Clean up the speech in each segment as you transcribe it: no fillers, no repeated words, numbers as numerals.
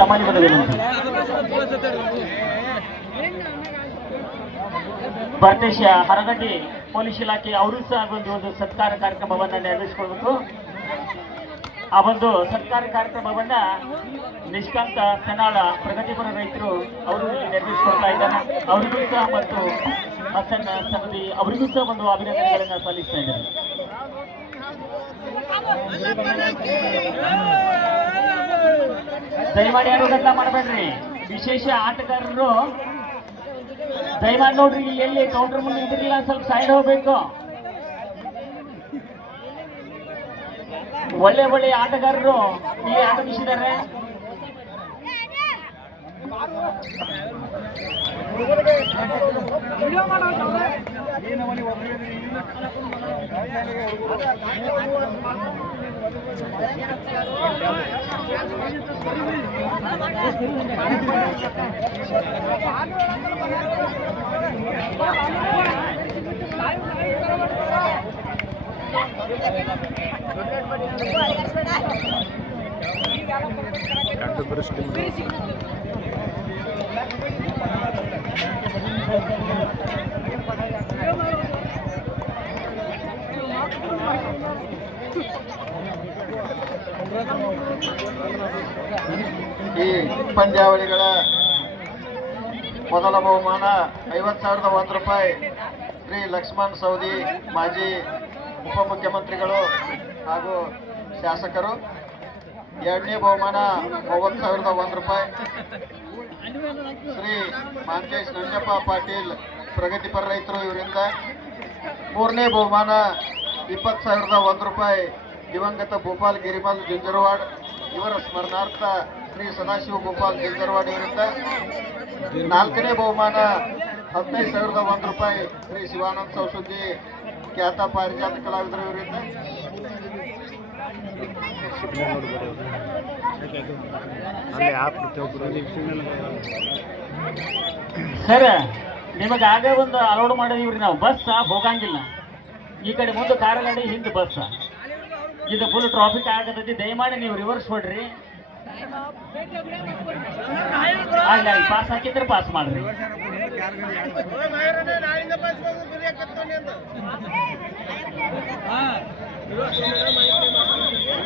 ತಮ್ಮಲ್ಲಿ ಒಂದು ವಿನಂತಿ. ಭರತೇಶ ಹರಗಡ್ಡಿ ಪೊಲೀಸ್ ಇಲಾಖೆ ಅವರು ಸಹ ಒಂದು ಸತ್ಕಾರ ಕಾರ್ಯಕ್ರಮವನ್ನ ನೆರವೇರಿಸಿಕೊಳ್ಬೇಕು. ಆ ಒಂದು ಸತ್ಕಾರ ಕಾರ್ಯಕ್ರಮವನ್ನ ನಿಷ್ಕಾಂತ ಸನಾಳ ಪ್ರಗತಿಪರ ರೈತರು ಅವರು ನೆರವೇರಿಸಿಕೊಳ್ತಾ ಇದ್ದಾರೆ. ಅವರಿಗೂ ಸಹ ಮತ್ತು ಹಸನ್ ಸನದಿ ಅವರಿಗೂ ಸಹ ಒಂದು ಅಭಿನಂದನೆಗಳನ್ನ ಸಲ್ಲಿಸ್ತಾ ಇದ್ದಾರೆ. ದಯಮಾಡಿ ಯಾರು ಗದ್ದಲ ಮಾಡಬೇಡ್ರಿ. ವಿಶೇಷ ಆಟಗಾರರು ದಯಮಾಡಿ ನೋಡ್ರಿ, ಎಲ್ಲಿ ಕೌಂಟರ್ ಮುಂದೆ ನಿಂತಿರಲಿಲ್ಲ, ಸ್ವಲ್ಪ ಸೈಡ್ ಹೋಗ್ಬೇಕು. ಒಳ್ಳೆ ಒಳ್ಳೆ ಆಟಗಾರರು ಇಲ್ಲಿ ಆಗಮಿಸಿದ್ದಾರೆ. ಈ ಪಂದ್ಯಾವಳಿಗಳ ಮೊದಲ ಬಹುಮಾನ 50,001 ರೂಪಾಯಿ ಶ್ರೀ ಲಕ್ಷ್ಮಣ್ ಸವದಿ, ಮಾಜಿ ಉಪಮುಖ್ಯಮಂತ್ರಿಗಳು ಹಾಗೂ ಶಾಸಕರು. ಎರಡನೇ ಬಹುಮಾನ 30,001 ರೂಪಾಯಿ ಶ್ರೀ ಮಾಂತೇಶ್ ನಂಜಪ್ಪ ಪಾಟೀಲ್, ಪ್ರಗತಿಪರ ರೈತರು ಇವರಿಂದ. ಮೂರನೇ ಬಹುಮಾನ 20,001 ರೂಪಾಯಿ ದಿವಂಗತ ಭೂಪಾಲ್ ಗಿರಿಮಲ್ ಜುಂಜರವಾಡ್, ಇವರ ಸ್ಮರಣಾರ್ಥ ಶ್ರೀ ಸದಾಶಿವ ಭೂಪಾಲ್ ಜುಂಜರವಾಡ್ ಇವರಿಂದ. ನಾಲ್ಕನೇ ಬಹುಮಾನ 15,001 ರೂಪಾಯಿ ಶ್ರೀ ಶಿವಾನಂದ ಸೌಸುದ್ದಿ, ಖ್ಯಾತ ಪಾರಿಜಾತ ಕಲಾವಿದರು ಇವರಿಂದ. ಸರ್, ನಿಮಗೆ ಆಗ ಒಂದು ಅಲೋಡ್ ಮಾಡಿದೀವ್ರಿ ನಾವು. ಬಸ್ ಹೋಗಂಗಿಲ್ಲ, ಈ ಕಡೆ ಮುಂದೆ ಕಾರ್ ಗಾಡಿ, ಹಿಂದೆ ಬಸ್. ಇದು ಫುಲ್ ಟ್ರಾಫಿಕ್ ಆಗತೈತಿ. ದಯಮಾಡಿ ನೀವು ರಿವರ್ಸ್ ಹೊಡ್ರಿ. ಅಲ್ಲಿ ಪಾಸ್ ಹಾಕಿದ್ರೆ ಪಾಸ್ ಮಾಡ್ರಿ.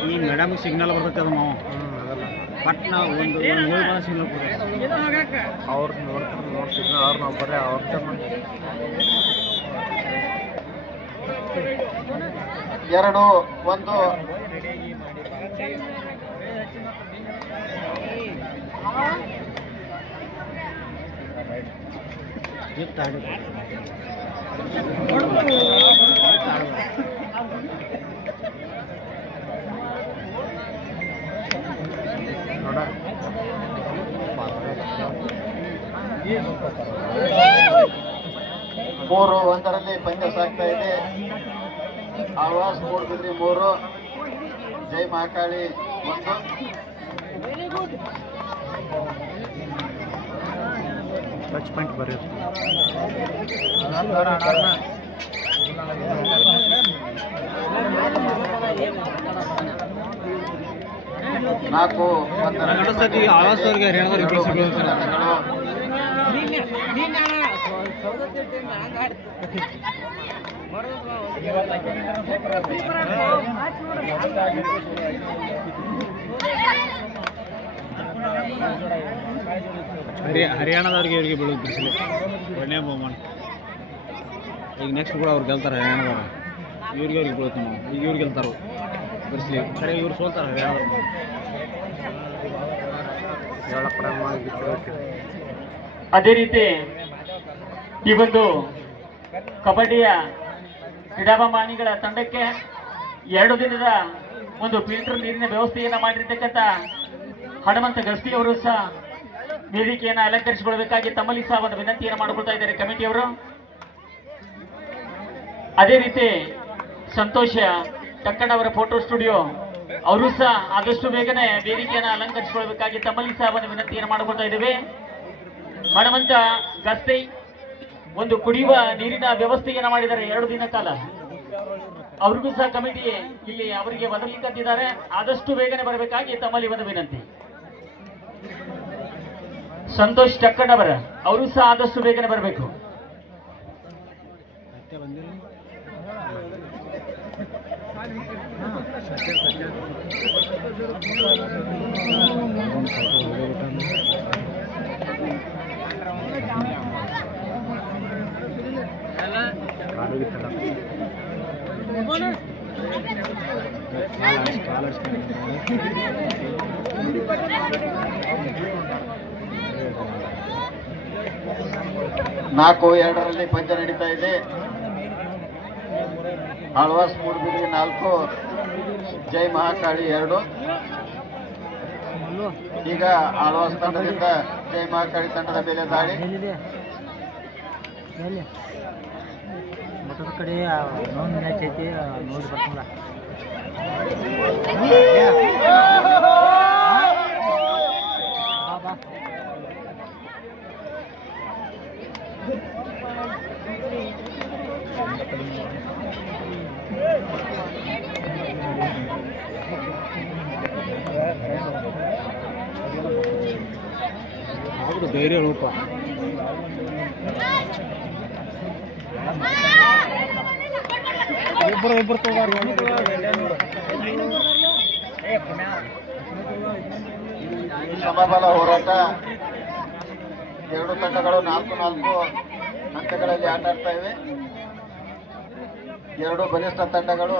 ಈ ಮೇಡಮ್ ಸಿಗ್ನಲ್ ಬರ್ತೈತೆ ಅದು ನಾವು ಪಟ್ನ ಒಂದು ಸಿಗ್ನಲ್ ಅವ್ರ ನೋಡ್ತಾರೆ ಸಿಗ್ನಲ್ ಅವ್ರು ನಾವು ಬರ್ರಿ ಅವ್ರ 2-1 3-1 ಪಂದ್ಯ ಸಾಗ್ತಾ ಇದೆ. ಆಳ್ವಾಸ್ ಮೂಡಬಿದ್ರಿ 3, ಜೈ ಮಹಾಕಾಳಿ 1. ಟಚ್ ಪಾಯಿಂಟ್ ಬರೀ 4-1 ಆಳ್ವಾಸ್ ಅವ್ರಿಗೆ ಹರಿಯಾಣದವ್ರು ಇಬ್ಬರು ಸಿಗೋದು. ಹರಿಯಾಣದವ್ರಿಗೆ ಇವರಿಗೆ ಬೀಳೋದು ಬಿಡಿಸಲಿ ಒಳ್ಳೆಯ ಬಹುಮಾನ. ಈಗ ನೆಕ್ಸ್ಟ್ ಕೂಡ ಅವ್ರು ಗೆಲ್ತಾರೆ ಹರಿಯಾಣದವ್ರು. ಅವ್ರಿಗೆ ಬೀಳುತ್ತೆ ನಾವು. ಈಗ ಇವ್ರು ಗೆಲ್ತಾರೆ ಬಿಡಿಸಲಿ. ಸರಿ, ಇವ್ರು ಸೋಲ್ತಾರೆ ಹರಿಯಾಣದವ್ರು. ಅದೇ ರೀತಿ ಈ ಒಂದು ಕಬಡ್ಡಿಯ ಕ್ರೀಡಾಭಿಮಾನಿಗಳ ತಂಡಕ್ಕೆ 2 ದಿನದ ಒಂದು ಫಿಲ್ಟರ್ ನೀರಿನ ವ್ಯವಸ್ಥೆಯನ್ನ ಮಾಡಿರ್ತಕ್ಕಂಥ ಹನುಮಂತ ಗಸ್ತಿ ಅವರು ಸಹ ವೇದಿಕೆಯನ್ನು ಅಲಂಕರಿಸಿಕೊಳ್ಳಬೇಕಾಗಿ ತಮ್ಮಲ್ಲಿ ಸಹ ಒಂದು ವಿನಂತಿಯನ್ನು ಮಾಡಿಕೊಳ್ತಾ ಇದ್ದಾರೆ ಕಮಿಟಿಯವರು. ಅದೇ ರೀತಿ ಸಂತೋಷ ಟಕ್ಕಣ್ಣ ಅವರ ಫೋಟೋ ಸ್ಟುಡಿಯೋ ಅವರು ಸಹ ಆದಷ್ಟು ಬೇಗನೆ ವೇದಿಕೆಯನ್ನು ಅಲಂಕರಿಸಿಕೊಳ್ಳಬೇಕಾಗಿ ತಮ್ಮಲ್ಲಿ ಸಹ ಒಂದು ವಿನಂತಿಯನ್ನು ಮಾಡಿಕೊಳ್ತಾ ಇದ್ದೇವೆ. ಹನುಮಂತ ಗಸ್ತಿ ಒಂದು ಕುಡಿಯುವ ನೀರಿನ ವ್ಯವಸ್ಥೆಯನ್ನು ಮಾಡಿದ್ದಾರೆ 2 ದಿನ ಕಾಲ. ಅವ್ರಿಗೂ ಸಹ ಕಮಿಟಿ ಇಲ್ಲಿ ಅವರಿಗೆ ಬದಲಿಕಂತಿದ್ದಾರೆ. ಆದಷ್ಟು ಬೇಗನೆ ಬರಬೇಕಾಗಿ ತಮ್ಮಲ್ಲಿ ಒಂದು ವಿನಂತಿ. ಸಂತೋಷ್ ಟಕ್ಕಣ್ಣವರ ಅವರು ಸಹ ಆದಷ್ಟು ಬೇಗನೆ ಬರಬೇಕು. ನಾಲ್ಕು ಎರಡರಲ್ಲಿ ಪಂದ್ಯ ನಡೀತಾ ಇದೆ. ಆಳ್ವಾಸ್ ಮೂಡುಬಿದಿರೆ 4, ಜೈ ಮಹಾಕಾಳಿ 2. ಈಗ ಆಳ್ವಾಸ್ ತಂಡದಿಂದ ಜೈ ಮಹಾಕಾಳಿ ತಂಡದ ಮೇಲೆ ದಾಳಿ. ಕಡೆ ನೋಡಿ ಮ್ಯಾಚ್ ಐತಿ, ನೋಡಿ ಬರ್ತಿಲ್ಲ. ಧೈರ್ಯ ರೂಪ ಸಮಬಲ ಹೋರಾಟ. ಎರಡು ತಂಡಗಳು 4-4 ಹಂತಗಳಲ್ಲಿ ಆಟ ಆಡ್ತಾ ಇವೆ. ಎರಡು ಬಲಿಷ್ಠ ತಂಡಗಳು.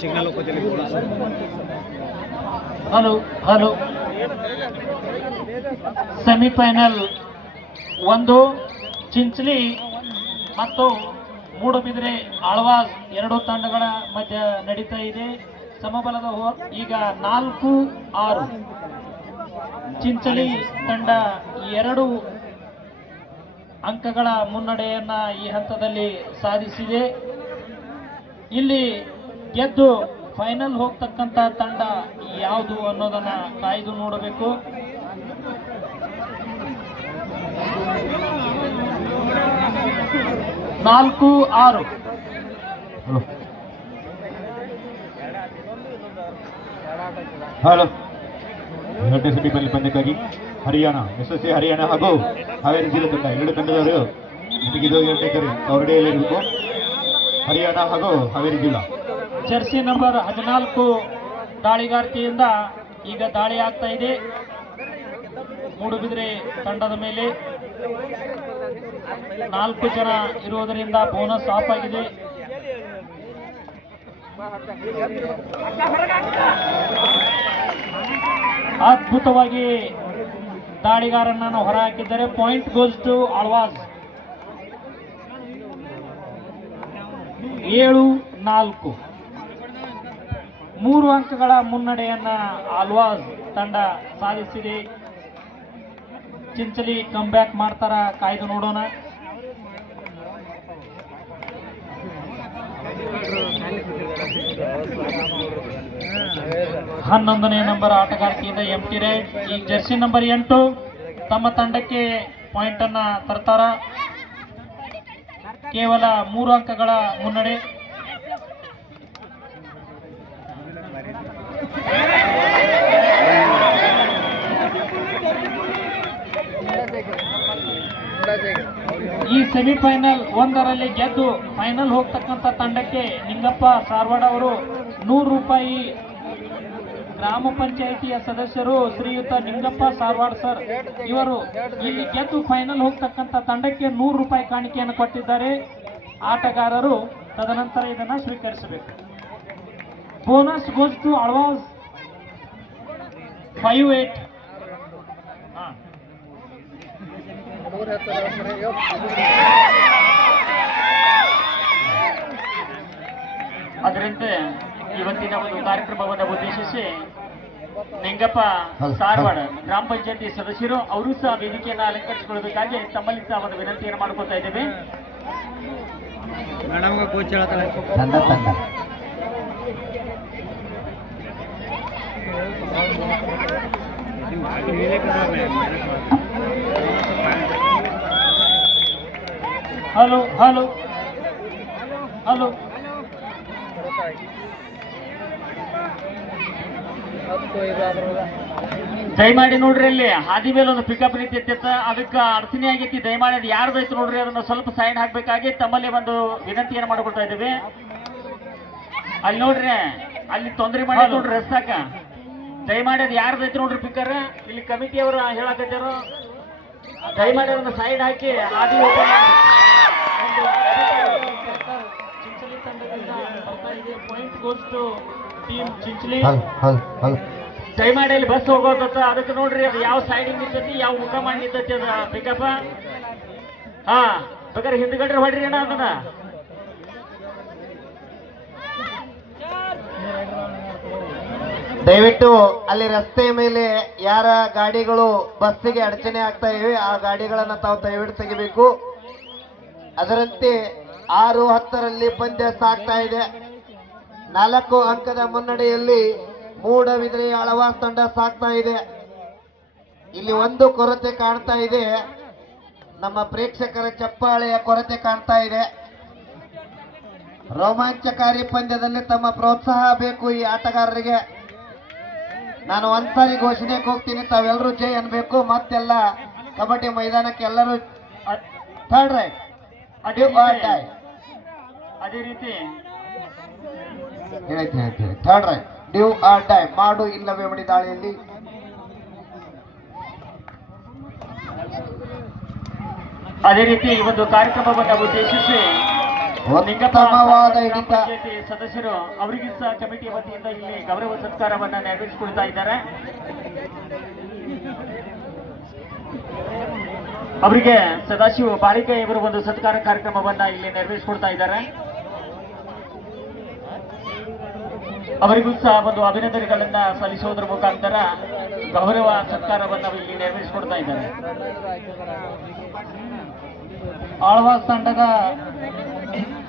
Signal hello hello semifinal 1 Chinchali ಮತ್ತು ಮೂಡುಬಿದಿರೆ ಆಳ್ವಾಸ್ ಎರಡು ತಂಡಗಳ ಮಧ್ಯ ನಡೀತಾ ಇದೆ. ಸಮಬಲದ ಈಗ 4-6 ಚಿಂಚಲಿ ತಂಡ 2 ಅಂಕಗಳ ಮುನ್ನಡೆಯನ್ನ ಈ ಹಂತದಲ್ಲಿ ಸಾಧಿಸಿದೆ. ಇಲ್ಲಿ ಗೆದ್ದು ಫೈನಲ್ ಹೋಗ್ತಕ್ಕಂಥ ತಂಡ ಯಾವುದು ಅನ್ನೋದನ್ನ ಕಾಯ್ದು ನೋಡಬೇಕು. ನಾಲ್ಕು ಆರು ಹಲೋ ಎರಡನೇ ಸೆಮಿಫೈನಲ್ ಪಂದ್ಯಕ್ಕಾಗಿ ಹರಿಯಾಣ SSC ಹರಿಯಾಣ ಹಾಗೂ ಹಾವೇರಿ ಜಿಲ್ಲೆ ತಂಡ ಎರಡು ತಂಡದವರು ನಿಮಗಿದು ಎರಡನೇ ಕರೆ ಹೊರಡೆಯಲ್ಲಿರಬೇಕು. ಹರಿಯಾಣ ಹಾಗೂ ಹಾವೇರಿ ಜಿಲ್ಲಾ ಜರ್ಸಿ ನಂಬರ್ 14 ದಾಳಿಗಾರ್ತಿಯಿಂದ ಈಗ ದಾಳಿ ಆಗ್ತಾ ಇದೆ ಮೂಡುಬಿದಿರೆ ತಂಡದ ಮೇಲೆ. 4 ಜನ ಇರುವುದರಿಂದ ಬೋನಸ್ ಆಫ್ ಆಗಿದೆ. ಅದ್ಭುತವಾಗಿ ದಾಳಿಗಾರನನ್ನು ಹೊರ ಹಾಕಿದ್ದಾರೆ. Point goes to Alva's. 7-4 3 ಅಂಕಗಳ ಮುನ್ನಡೆಯನ್ನ ಆಳ್ವಾಸ್ ತಂಡ ಸಾಧಿಸಿದೆ. ಚಿಂಚಲಿ ಕಮ್ಬ್ಯಾಕ್ ಮಾಡ್ತಾರ, ಕಾಯ್ದು ನೋಡೋಣ. ಹನ್ನೊಂದನೇ ನಂಬರ್ ಆಟಗಾರ್ತಿಯಿಂದ ಎಂಟಿ ರೈಡ್. ಈ ಜರ್ಸಿ ನಂಬರ್ 8 ತಮ್ಮ ತಂಡಕ್ಕೆ ಪಾಯಿಂಟ್ ಅನ್ನ ತರ್ತಾರ. ಕೇವಲ 3 ಅಂಕಗಳ ಮುನ್ನಡೆ. ಈ ಸೆಮಿಫೈನಲ್ 1ರಲ್ಲಿ ಗೆದ್ದು ಫೈನಲ್ ಹೋಗ್ತಕ್ಕಂಥ ತಂಡಕ್ಕೆ ನಿಂಗಪ್ಪ ಸಾರವಾಡ ಅವರು 100 ರೂಪಾಯಿ, ಗ್ರಾಮ ಪಂಚಾಯಿತಿಯ ಸದಸ್ಯರು ಶ್ರೀಯುತ ನಿಂಗಪ್ಪ ಸಾರವಾಡ್ ಸರ್ ಇವರು ಇಲ್ಲಿ ಗೆದ್ದು ಫೈನಲ್ ಹೋಗ್ತಕ್ಕಂಥ ತಂಡಕ್ಕೆ 100 ರೂಪಾಯಿ ಕಾಣಿಕೆಯನ್ನು ಕೊಟ್ಟಿದ್ದಾರೆ. ಆಟಗಾರರು ತದನಂತರ ಇದನ್ನು ಸ್ವೀಕರಿಸಬೇಕು. Bonus goes to Alvas 5-8. ಅದರಂತೆ ಇವತ್ತಿನ ಒಂದು ಕಾರ್ಯಕ್ರಮವನ್ನು ಉದ್ದೇಶಿಸಿ ನಿಂಗಪ್ಪ ಸಾರವಾಡ ಗ್ರಾಮ ಪಂಚಾಯತಿ ಸದಸ್ಯರು ಅವರು ಸಹ ವೇದಿಕೆಯನ್ನು ಅಲಂಕರಿಸಿಕೊಳ್ಳಬೇಕಾಗಿ ತಮ್ಮಲ್ಲಿ ಸಹ ಒಂದು ವಿನಂತಿಯನ್ನು ಮಾಡ್ಕೊತಾ ಇದ್ದೇವೆ. ಮೇಡಮ್ಗೆ ಕೋಚ್ ಹೇಳ್ತಾರೆ ತಂಡ ತಂಡ ಹಲೋ ಹಲೋ ಹಲೋ ದಯಮಾಡಿ ನೋಡ್ರಿ ಅಲ್ಲಿ ಹಾದಿ ಮೇಲೆ ಒಂದು ಪಿಕಪ್ ನಿಂತಿತ್ತ ಅದಕ್ಕೆ ಅಡಚಣೆ ಆಗೈತಿ. ದಯಮಾಡಿ ಅದು ಯಾರ್ದೈತಿ ನೋಡ್ರಿ ಅದನ್ನ ಸ್ವಲ್ಪ ಸೈಡ್ ಹಾಕ್ಬೇಕಾಗಿ ತಮ್ಮಲ್ಲಿ ಒಂದು ವಿನಂತಿಯನ್ನು ಮಾಡ್ಕೊಳ್ತಾ ಇದ್ದೀವಿ. ಅಲ್ಲಿ ನೋಡ್ರಿ ಅಲ್ಲಿ ತೊಂದರೆ ಮಾಡಿ ನೋಡ್ರಿ ರಸ್ತಾಕ. ದಯಮಾಡಿ ಅದು ಯಾರ್ದೈತಿ ನೋಡ್ರಿ ಪಿಕ್ಕರ್. ಇಲ್ಲಿ ಕಮಿಟಿಯವರು ಹೇಳಕತ್ತಾರು ದಯಮಾಡಿ ಅದನ್ನ ಸೈಡ್ ಹಾಕಿ ಹಾದಿ ಓಪನ್ ಮಾಡಿ. ಚಿಂಚಲಿ ತಂಡದಿಂದ ಬರ್ತಾ ಇದೆ. Point goes to team Chinchali. ದಯಮಾಡಿ ಅಲ್ಲಿ ಬಸ್ ಹೋಗೋದತ್ತ ಅದಕ್ಕೆ ನೋಡ್ರಿ ಅದು ಯಾವ ಸೈಡಿಗೆ ನಿಂತೈತಿ ಯಾವ ಮುಖ ಮಾಡಿ ನಿಂತೈತಿ ಅದ ಪಿಕಪ್. ಹಾ ಬೇಕಾದ್ರೆ ಹಿಂದ್ಗಡೆ ಹೊಡ್ರಿ ಅಣ್ಣ ಅದನ್ನ. ದಯವಿಟ್ಟು ಅಲ್ಲಿ ರಸ್ತೆ ಮೇಲೆ ಯಾರ ಗಾಡಿಗಳು ಬಸ್ಸಿಗೆ ಅಡಚಣೆ ಆಗ್ತಾ ಇವೆ ಆ ಗಾಡಿಗಳನ್ನ ತಾವು ದಯವಿಟ್ಟು ತೆಗಿಬೇಕು. ಅದರಂತೆ 6-10ರಲ್ಲಿ ಪಂದ್ಯ ಸಾಗ್ತಾ ಇದೆ. 4 ಅಂಕದ ಮುನ್ನಡೆಯಲ್ಲಿ ಮೂಡಬಿದರೆ ಆಳ್ವಾಸ್ ತಂಡ ಸಾಗ್ತಾ ಇದೆ. ಇಲ್ಲಿ ಒಂದು ಕೊರತೆ ಕಾಣ್ತಾ ಇದೆ, ನಮ್ಮ ಪ್ರೇಕ್ಷಕರ ಚಪ್ಪಾಳೆಯ ಕೊರತೆ ಕಾಣ್ತಾ ಇದೆ. ರೋಮಾಂಚಕಾರಿ ಪಂದ್ಯದಲ್ಲಿ ತಮ್ಮ ಪ್ರೋತ್ಸಾಹ ಬೇಕು ಈ ಆಟಗಾರರಿಗೆ. ನಾನು ಒಂದ್ಸಾರಿ ಘೋಷಣೆಗೆ ಹೋಗ್ತೀನಿ, ತಾವೆಲ್ಲರೂ ಜೈ ಅನ್ಬೇಕು. ಮತ್ತೆಲ್ಲ ಕಬಡ್ಡಿ ಮೈದಾನಕ್ಕೆ ಎಲ್ಲರೂ ಥರ್ಡ್ ರೈಟ್ ಅದೇ ರೀತಿ ಹೇಳ್ತೀನಿ third raid do or die ಮಾಡು ಇಲ್ಲವೇ ಮಡಿ ದಾಳಿಯಲ್ಲಿ ಅದೇ ರೀತಿ ಈ ಒಂದು ಕಾರ್ಯಕ್ರಮವನ್ನು ಉದ್ದೇಶಿಸಿ ಉತ್ತಮವಾದ ಹಿಡಿತ ಸದಸ್ಯರು ಅವರಿಗೆ ಸಹ ಕಮಿಟಿಯ ವತಿಯಿಂದ ಇಲ್ಲಿ ಗೌರವ ಸತ್ಕಾರವನ್ನ ನೆರವೇರಿಸಿಕೊಳ್ತಾ ಇದ್ದಾರೆ. ಅವರಿಗೆ ಸದಾಶಿವ ಬಾಳಿಕೆ ಇವರು ಒಂದು ಸತ್ಕಾರ ಕಾರ್ಯಕ್ರಮವನ್ನ ಇಲ್ಲಿ ನೆರವೇರಿಸಿಕೊಡ್ತಾ ಇದ್ದಾರೆ. ಅವರಿಗೂ ಸಹ ಒಂದು ಅಭಿನಂದನೆಗಳನ್ನ ಸಲ್ಲಿಸುವುದರ ಮುಖಾಂತರ ಗೌರವ ಸತ್ಕಾರವನ್ನ ಇಲ್ಲಿ ನೆರವೇರಿಸಿಕೊಡ್ತಾ ಇದ್ದಾರೆ. ಆಳ್ವಾಸ್ ತಂಡದ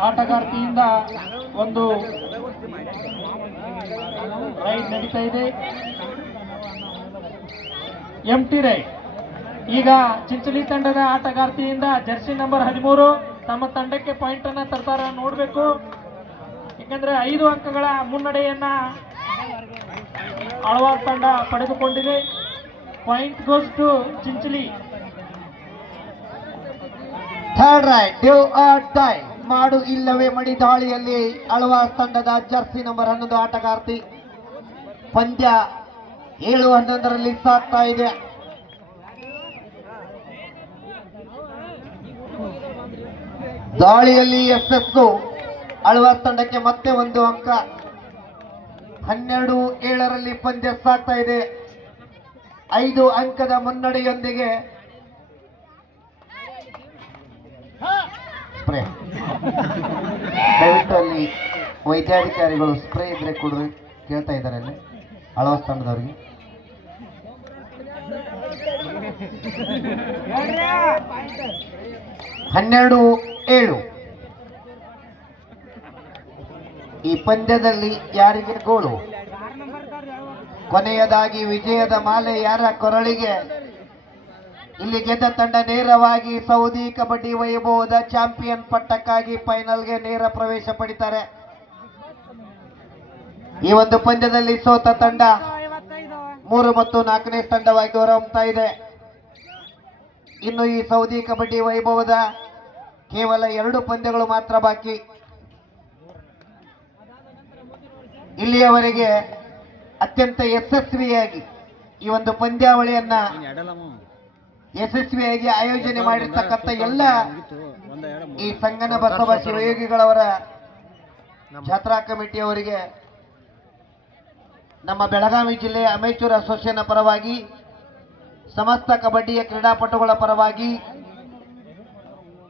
ಆಟಗಾರ್ತಿಯಿಂದ ಒಂದು ರೈಡ್ ನಡೀತಾ ಇದೆ, ಎಂಟಿ ರೈಡ್. ಈಗ ಚಿಂಚಲಿ ತಂಡದ ಆಟಗಾರ್ತಿಯಿಂದ ಜರ್ಸಿ ನಂಬರ್ 13 ತಮ್ಮ ತಂಡಕ್ಕೆ ಪಾಯಿಂಟ್ ಅನ್ನ ತರ್ತಾರ ನೋಡ್ಬೇಕು. ಯಾಕಂದ್ರೆ 5 ಅಂಕಗಳ ಮುನ್ನಡೆಯನ್ನ ಆಳ್ವಾಸ್ ತಂಡ ಪಡೆದುಕೊಂಡಿದೆ. Point goes to Chinchali. Third raid do or die ಮಾಡು ಇಲ್ಲವೇ ಮಡಿ ದಾಳಿಯಲ್ಲಿ ಆಳ್ವಾಸ್ ತಂಡದ ಜರ್ಸಿ ನಂಬರ್ 11 ಆಟಗಾರ್ತಿ. ಪಂದ್ಯ 7-11ರಲ್ಲಿ ಸಾಗ್ತಾ ಇದೆ. ದಾಳಿಯಲ್ಲಿ ಯಶಸ್ಸು ಆಳ್ವಾಸ್ ತಂಡಕ್ಕೆ ಮತ್ತೆ 1 ಅಂಕ. 12-7ರಲ್ಲಿ ಪಂದ್ಯ ಸಾಗ್ತಾ ಇದೆ. 5 ಅಂಕದ ಮುನ್ನಡೆಯೊಂದಿಗೆ ಸ್ಪ್ರೇ. ದಯವಿಟ್ಟು ಅಲ್ಲಿ ವೈದ್ಯಾಧಿಕಾರಿಗಳು ಸ್ಪ್ರೇ ಇದ್ರೆ ಕೊಡ್ರಿ ಕೇಳ್ತಾ ಇದ್ದಾರೆ ಅಲ್ಲಿ ಆಳ್ವಾಸ್ ತಂಡದವ್ರಿಗೆ. ಹನ್ನೆರಡು 7 ಈ ಪಂದ್ಯದಲ್ಲಿ ಯಾರಿಗೆ ಗೋಲು? ಕೊನೆಯದಾಗಿ ವಿಜಯದ ಮಾಲೆ ಯಾರ ಕೊರಳಿಗೆ? ಇಲ್ಲಿ ಗೆದ್ದ ತಂಡ ನೇರವಾಗಿ ಸೌದಿ ಕಬಡ್ಡಿ ವೈಭವದ ಚಾಂಪಿಯನ್ ಪಟ್ಟಕ್ಕಾಗಿ ಫೈನಲ್ಗೆ ನೇರ ಪ್ರವೇಶ ಪಡಿತಾರೆ. ಈ ಒಂದು ಪಂದ್ಯದಲ್ಲಿ ಸೋತ ತಂಡ 3 ಮತ್ತು 4ನೇ ತಂಡವಾಗಿ ಹೊರಹೊಮ್ಮುತ್ತಾ ಇದೆ. ಇನ್ನು ಈ ಸೌದಿ ಕಬಡ್ಡಿ ವೈಭವದ ಕೇವಲ 2 ಪಂದ್ಯಗಳು ಮಾತ್ರ ಬಾಕಿ. ಇಲ್ಲಿಯವರೆಗೆ ಅತ್ಯಂತ ಯಶಸ್ವಿಯಾಗಿ ಈ ಒಂದು ಪಂದ್ಯಾವಳಿಯನ್ನ ಯಶಸ್ವಿಯಾಗಿ ಆಯೋಜನೆ ಮಾಡಿರ್ತಕ್ಕಂಥ ಎಲ್ಲ ಈ ಸಂಗನ ಬಸವ ಶಿವಯೋಗಿಗಳವರ ಜಾತ್ರಾ ಕಮಿಟಿಯವರಿಗೆ ನಮ್ಮ ಬೆಳಗಾವಿ ಜಿಲ್ಲೆಯ ಅಮೇಚೂರ್ ಅಸೋಸಿಯೇಷನ್ ಪರವಾಗಿ, ಸಮಸ್ತ ಕಬಡ್ಡಿಯ ಕ್ರೀಡಾಪಟುಗಳ ಪರವಾಗಿ,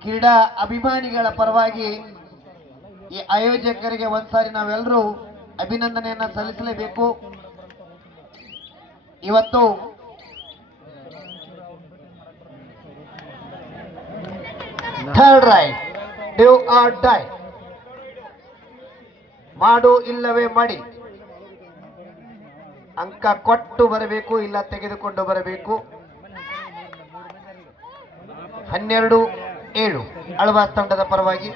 ಕ್ರೀಡಾ ಅಭಿಮಾನಿಗಳ ಪರವಾಗಿ ಈ ಆಯೋಜಕರಿಗೆ ಒಂದ್ಸಾರಿ ನಾವೆಲ್ಲರೂ ಅಭಿನಂದನೆಯನ್ನ ಸಲ್ಲಿಸಲೇಬೇಕು. ಇವತ್ತು third raid do or die, ಮಾಡು ಇಲ್ಲವೇ ಮಾಡಿ. ಅಂಕ ಕೊಟ್ಟು ಬರಬೇಕು, ಇಲ್ಲ ತೆಗೆದುಕೊಂಡು ಬರಬೇಕು. 12-7 ಅಳ್ವಾಸ್ ತಂಡದ ಪರವಾಗಿ.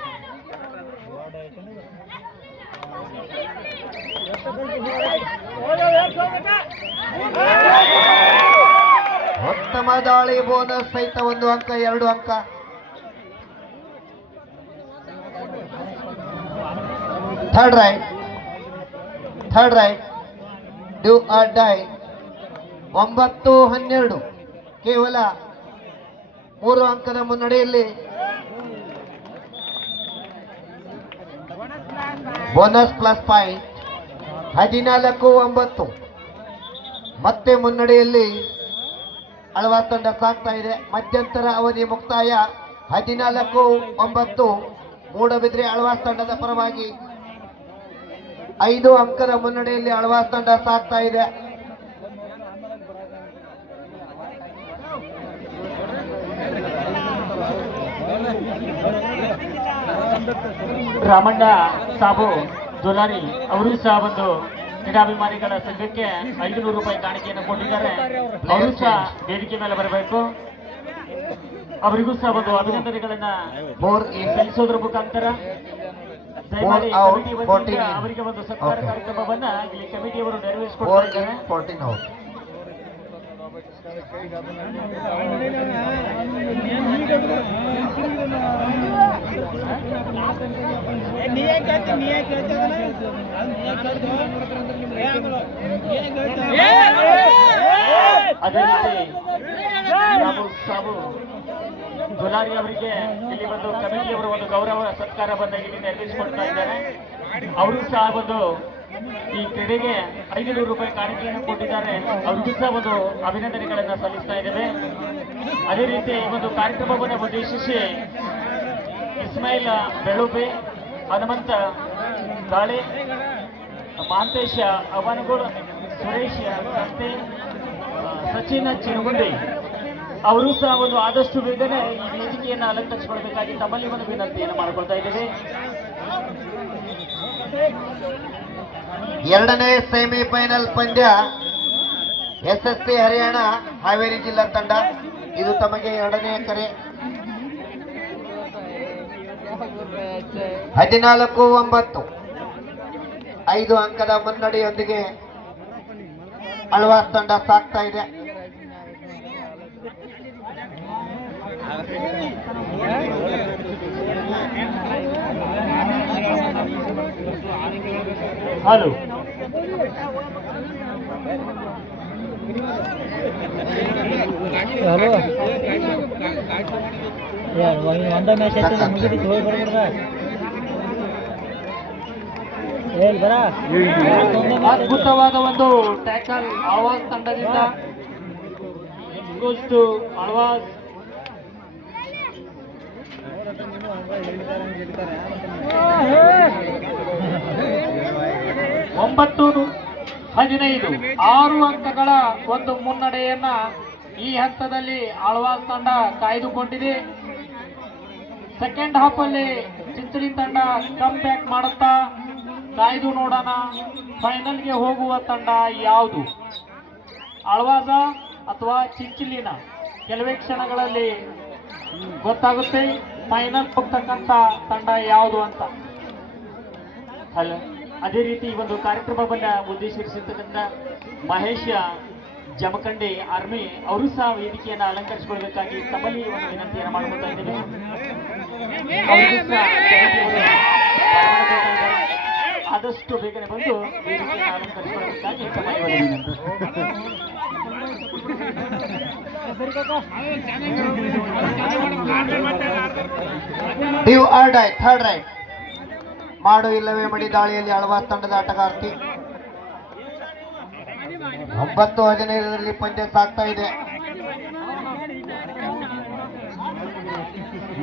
ಉತ್ತಮ ದಾಳಿ, ಬೋನಸ್ ಸಹಿತ 1 ಅಂಕ, 2 ಅಂಕ. Third raid, do or die. 9-12 ಕೇವಲ 3 ಅಂಕದ ಮುನ್ನಡೆಯಲ್ಲಿ. Bonus plus point. 14-9 ಮತ್ತೆ ಮುನ್ನಡೆಯಲ್ಲಿ ಅಳ್ವಾಸ್ ತಂಡ ಸಾಗ್ತಾ ಇದೆ. ಮಧ್ಯಂತರ ಅವಧಿ ಮುಕ್ತಾಯ. 14-9 ಮೂಡಬಿದ್ರೆ ಅಳ್ವಾಸ್ ತಂಡದ ಪರವಾಗಿ. 5 ಅಂಕದ ಮುನ್ನಡೆಯಲ್ಲಿ ಅಳ್ವಾಸ್ ತಂಡ ಸಾಗ್ತಾ ಇದೆ. ರಾಮಣ್ಣ ಸಾಬು ಜೊಲಾರಿ ಅವರು ಸಹ ಒಂದು ಕ್ರೀಡಾಭಿಮಾನಿಗಳ ಸಂಘಕ್ಕೆ 500 ರೂಪಾಯಿ ಕಾಣಿಕೆಯನ್ನು ಕೊಟ್ಟಿದ್ದಾರೆ. ಅವರು ಸಹ ವೇದಿಕೆ ಮೇಲೆ ಬರಬೇಕು. ಅವರಿಗೂ ಸಹ ಒಂದು ಅಭಿನಂದನೆಗಳನ್ನ ಸಲ್ಲಿಸೋದ್ರ ಮುಖಾಂತರ ದಯಮಾಡಿ ಕಮಿಟಿ ವತಿಯಿಂದ ಅವರಿಗೆ ಒಂದು ಸತ್ಕಾರ ಕಾರ್ಯಕ್ರಮವನ್ನ ಇಲ್ಲಿ ಕಮಿಟಿಯವರು ನೆರವೇರಿಸಿಕೊಡ್ತಾ ಇದ್ದಾರೆ. 14 ಔಟ್. ಅದೇ ರೀತಿ ಸಾಬು ಜೊಲಾರಿ ಅವರಿಗೆ ಇಲ್ಲಿ ಒಂದು ಕಮಿಟಿಯವರು ಒಂದು ಗೌರವ ಸತ್ಕಾರವನ್ನು ಇಲ್ಲಿ ನೆರವೇರಿಸಿಕೊಡ್ತಾ ಇದ್ದಾರೆ. ಅವರು ಸಹ ಒಂದು ಈ ಕ್ರೀಡೆಗೆ 500 ರೂಪಾಯಿ ಕಾಣಿಕೆಯನ್ನು ಕೊಟ್ಟಿದ್ದಾರೆ. ಅವರಿಗೂ ಸಹ ಒಂದು ಅಭಿನಂದನೆಗಳನ್ನು ಸಲ್ಲಿಸ್ತಾ ಇದ್ದೇವೆ. ಅದೇ ರೀತಿ ಈ ಒಂದು ಕಾರ್ಯಕ್ರಮವನ್ನು ಉದ್ದೇಶಿಸಿ ಇಸ್ಮಾಯಿಲ್ ಬೆಳುಬೆ, ಹನುಮಂತ ದಾಳಿ, ಮಹಾಂತೇಶ ಅವನಗೋಳು, ಸುರೇಶ್ ಸಂತೆ, ಸಚಿನ್ ಚಿರುಗುಂಡಿ ಅವರು ಸಹ ಒಂದು ಆದಷ್ಟು ಬೇಗನೆ ಈ ವೇದಿಕೆಯನ್ನು ಅಲಂಕರಿಸಿಕೊಳ್ಬೇಕಾಗಿ ತಮ್ಮಲ್ಲಿ ಒಂದು ವಿನಂತಿಯನ್ನು ಮಾಡಿಕೊಳ್ತಾ ಇದ್ದೇವೆ. ಎರಡನೇ ಸೆಮಿಫೈನಲ್ ಪಂದ್ಯ SSC ಹರಿಯಾಣ ಹಾವೇರಿ ಜಿಲ್ಲಾ ತಂಡ. ಇದು ತಮಗೆ ಎರಡನೇ ಕರೆ. 14-9 5 ಅಂಕದ ಮುನ್ನಡೆಯೊಂದಿಗೆ ಅಳ್ವಾಸ್ ತಂಡ ಸಾಗ್ತಾ ಇದೆ. ಹಲೋ ಒಂದ ಮ್ಯಾಚ್ ಆಯ್ತದ ಮುಗಿದಿತ್ತು, ಹೋಗಿ ಬರ್ಬಿಡ್ದ. ಹೇಳಿ ಬರ. ಅದ್ಭುತವಾದ ಒಂದು ಟ್ಯಾಕಲ್ ಆಳ್ವಾಸ್ ತಂಡದಿಂದ. ಗೋಸ್ಟು ಆಳ್ವಾಸ್. ಒಂಬತ್ತು 15 6 ಅಂಕಗಳ ಒಂದು ಮುನ್ನಡೆಯನ್ನ ಈ ಹಂತದಲ್ಲಿ ಆಳ್ವಾಸ್ ತಂಡ ಕಾಯ್ದುಕೊಂಡಿದೆ. ಸೆಕೆಂಡ್ ಹಾಫ್ ಅಲ್ಲಿ ಚಿಂಚಲಿ ತಂಡ ಕಮ್ ಬ್ಯಾಕ್ ಮಾಡುತ್ತಾ ಕಾಯ್ದು ನೋಡೋಣ ಫೈನಲ್ಗೆ ಹೋಗುವ ತಂಡ ಯಾವುದು, ಆಳ್ವಾಸ ಅಥವಾ ಚಿಂಚಲಿನ? ಕೆಲವೇ ಕ್ಷಣಗಳಲ್ಲಿ ಗೊತ್ತಾಗುತ್ತೆ ಫೈನಲ್ ಹೋಗ್ತಕ್ಕಂಥ ತಂಡ ಯಾವುದು ಅಂತ. ಅಲ್ಲ, ಅದೇ ರೀತಿ ಈ ಒಂದು ಕಾರ್ಯಕ್ರಮವನ್ನು ಉದ್ದೇಶಿಸಿರ್ತಕ್ಕಂಥ ಮಹೇಶ್ ಜಮಖಂಡಿ ಆರ್ಮಿ ಅವರು ಸಹ ವೇದಿಕೆಯನ್ನು ಅಲಂಕರಿಸಿಕೊಳ್ಬೇಕಾಗಿ ತಮ್ಮಲ್ಲಿ ಒಂದು ವಿನಂತಿಯನ್ನು ಮಾಡ್ಕೊಳ್ತಾ ಇದ್ದೇವೆ. ಅವರಿಗೂ ಸಹ ಆದಷ್ಟು ಬೇಗನೆ ಬಂದು ವೇದಿಕೆಯನ್ನು ಅಲಂಕರಿಸಿಕೊಳ್ಬೇಕಾಗಿ ತಮ್ಮಲ್ಲಿ ಒಂದು ವಿನಂತಿ. Do or die, third raid. ಮಾಡು ಇಲ್ಲವೇ ಮಡಿ ದಾಳಿಯಲ್ಲಿ ಅಳ್ವಾಸ್ ತಂಡದ ಆಟಗಾರ್ತಿ. 9-15 ಪಂದ್ಯ ಸಾಗ್ತಾ ಇದೆ.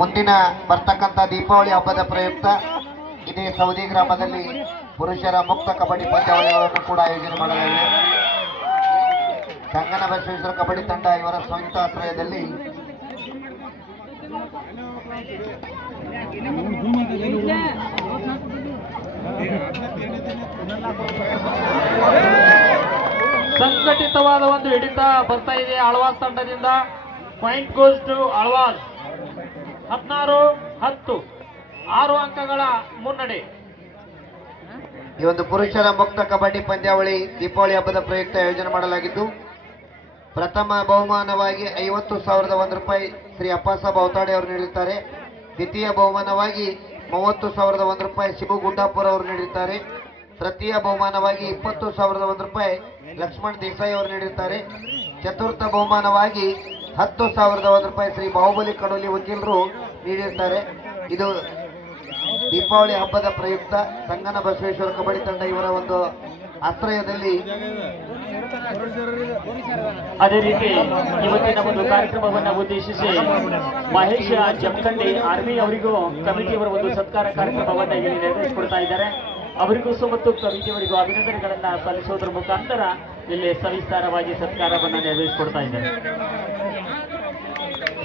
ಮುಂದಿನ ಬರ್ತಕ್ಕಂಥ ದೀಪಾವಳಿ ಹಬ್ಬದ ಪ್ರಯುಕ್ತ ಇದೇ ಸೌದಿ ಗ್ರಾಮದಲ್ಲಿ ಪುರುಷರ ಮುಕ್ತ ಕಬಡ್ಡಿ ಪಂದ್ಯಾವಳಿಗಳನ್ನು ಕೂಡ ಆಯೋಜನೆ ಮಾಡಲಾಗಿದೆ. ಗಂಗನ ಬಸವೇಶ್ವರ ಕಬಡ್ಡಿ ತಂಡ ಇವರ ಸ್ವಂತ ಆಶ್ರಯದಲ್ಲಿ ಸಂಘಟಿತವಾದ ಒಂದು ಹಿಡಿತ ಬರ್ತಾ ಇದೆ ಆಳ್ವಾಸ್ ತಂಡದಿಂದ. Point goes to Alva's. 16-10 6 ಅಂಕಗಳ ಮುನ್ನಡೆ. ಈ ಒಂದು ಪುರುಷರ ಮುಕ್ತ ಕಬಡ್ಡಿ ಪಂದ್ಯಾವಳಿ ದೀಪಾವಳಿ ಹಬ್ಬದ ಪ್ರಯುಕ್ತ ಆಯೋಜನೆ ಮಾಡಲಾಗಿದ್ದು, ಪ್ರಥಮ ಬಹುಮಾನವಾಗಿ 50,001 ರೂಪಾಯಿ ಶ್ರೀ ಅಪ್ಪಾಸಾಬ್ ಅವತಾಡೆ ಅವರು ನೀಡಿರುತ್ತಾರೆ. ದ್ವಿತೀಯ ಬಹುಮಾನವಾಗಿ 30,001 ರೂಪಾಯಿ ಶಿಬು ಗುಡ್ಡಾಪುರ ಅವರು ನೀಡಿರುತ್ತಾರೆ. ತೃತೀಯ ಬಹುಮಾನವಾಗಿ 20,001 ರೂಪಾಯಿ ಲಕ್ಷ್ಮಣ್ ದೇಸಾಯಿ ಅವರು ನೀಡಿರುತ್ತಾರೆ. ಚತುರ್ಥ ಬಹುಮಾನವಾಗಿ 10,001 ರೂಪಾಯಿ ಶ್ರೀ ಬಾಹುಬಲಿ ಕಡೋಲಿ ವಕೀಲರು ನೀಡಿರುತ್ತಾರೆ. ಇದು ದೀಪಾವಳಿ ಹಬ್ಬದ ಪ್ರಯುಕ್ತ ಸಂಗನ ಬಸವೇಶ್ವರ ಕಬಡ್ಡಿ ತಂಡ ಇವರ ಒಂದು ಆಶ್ರಯದಲ್ಲಿ. ಅದೇ ರೀತಿ ಇವತ್ತಿನ ಒಂದು ಕಾರ್ಯಕ್ರಮವನ್ನು ಉದ್ದೇಶಿಸಿ ಮಹೇಶ್ ಜಮಖಂಡಿ ಆರ್ಮಿ ಅವರಿಗೂ ಕಮಿಟಿಯವರ ಒಂದು ಸತ್ಕಾರ ಕಾರ್ಯಕ್ರಮವನ್ನು ಇಲ್ಲಿ ನೆರವೇರಿಸಿಕೊಡ್ತಾ ಇದ್ದಾರೆ. ಅವರಿಗೂ ಸಹ ಮತ್ತು ಕಮಿಟಿಯವರಿಗೂ ಅಭಿನಂದನೆಗಳನ್ನ ಸಲ್ಲಿಸುವುದರ ಮುಖಾಂತರ ಇಲ್ಲಿ ಸವಿಸ್ತಾರವಾಗಿ ಸತ್ಕಾರವನ್ನು ನೆರವೇರಿಸಿಕೊಡ್ತಾ ಇದ್ದಾರೆ.